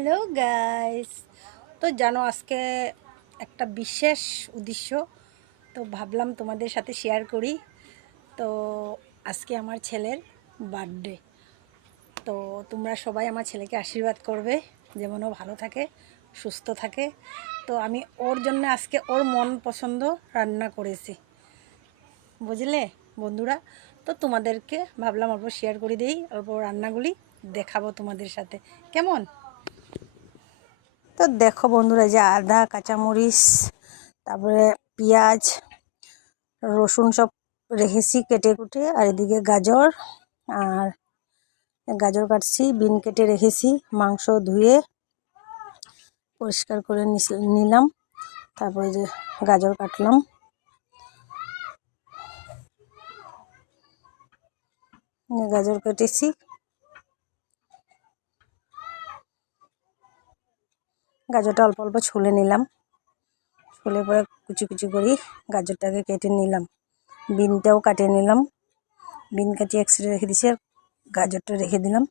Hello guys. তো জানো আজকে একটা বিশেষ উদ্দেশ্য, তো ভাবলাম তোমাদের সাথে শেয়ার করি। তো আজকে আমার ছেলের বার্থডে। তো তোমরা সবাই আমার ছেলেকে আশীর্বাদ করবে যেমন ও ভালো থাকে, সুস্থ থাকে। তো আমি ওর জন্য আজকে ওর মন পছন্দ রান্না করেছি, বুঝলে বন্ধুরা। তো তোমাদেরকে ভাবলাম অল্প শেয়ার করে দিই, অল্প রান্নাগুলি দেখাবো তোমাদের সাথে, কেমন? তো দেখো বন্ধুরা, যে আদা, কাঁচামরিচ, তারপরে পেঁয়াজ, রসুন সব রেখেছি কেটে কুটে। আর এদিকে গাজর, আর গাজর কাটছি, বিন কেটে রেখেছি। মাংস ধুয়ে পরিষ্কার করে নিলাম। তারপরে যে গাজর কাটলাম, গাজর কেটেছি। গাজরটা অল্প অল্প ছুলে নিলাম, ছুলে পরে কুচি কুচি করে গাজরটাকে কেটে নিলাম। বিনটাও কাটিয়ে নিলাম, বিন কাটিয়ে এক সাইডে রেখে দিয়েছি, আর গাজরটা রেখে দিলাম।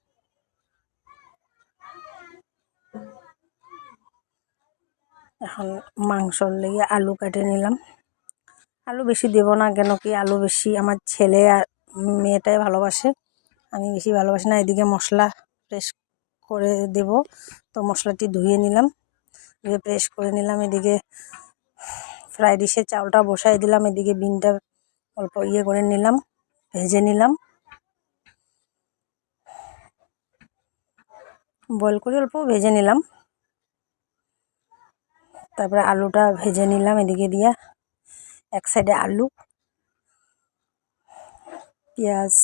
এখন মাংসর লেগে আলু কেটে নিলাম। আলু বেশি দেবো না, কেন কি আলু বেশি আমার ছেলে আর মেয়েটাই ভালোবাসে, আমি বেশি ভালোবাসি না। এদিকে মশলা প্রেস করে দেব, তো মশলাটি ধুয়ে নিলাম, ধুয়ে প্রেস করে নিলাম। এদিকে ফ্রাই ডিশের চাউলটা বসাই দিলাম। এদিকে বিনটা অল্প করে নিলাম, ভেজে নিলাম, বয়েল করে অল্প ভেজে নিলাম। তারপরে আলুটা ভেজে নিলাম এদিকে দিয়া, এক সাইডে আলু, পেঁয়াজ,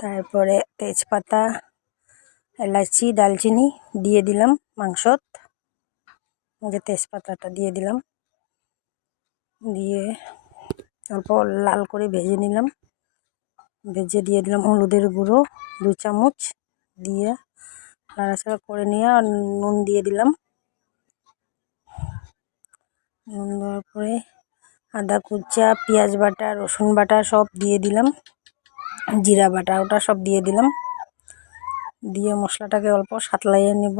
তারপরে তেজপাতা, এলাচি, দালচিনি দিয়ে দিলাম মাংসত। যে তেজপাতাটা দিয়ে দিলাম, দিয়ে অল্প লাল করে ভেজে নিলাম। ভেজে দিয়ে দিলাম হলুদের গুঁড়ো 2 চামচ, দিয়ে নাড়াচাড়া করে নিয়ে আর নুন দিয়ে দিলাম। নুন দেওয়ার পরে আদা কুচা, পেঁয়াজ বাটা, রসুন বাটা সব দিয়ে দিলাম, জিরা বাটা ওটা সব দিয়ে দিলাম। দিয়ে মশলাটাকে অল্প সাতলাইয়ে নেব।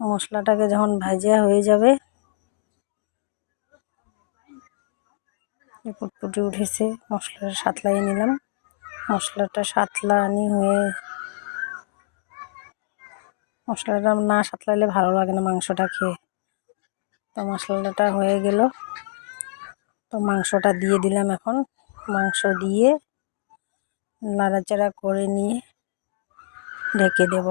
মশলাটাকে যখন ভাজা হয়ে যাবে, ফুটফুটে উঠেছে, মশলাটা সাতলাইয়ে নিলাম। মশলাটা সাতলানি হয়ে, মশলাটা না সাতলাইলে ভালো লাগে না মাংসটা খেয়ে। তো মশলাটা হয়ে গেল, তো মাংসটা দিয়ে দিলাম। এখন মাংস দিয়ে নাড়াচাড়া করে নিয়ে ঢেকে দেব।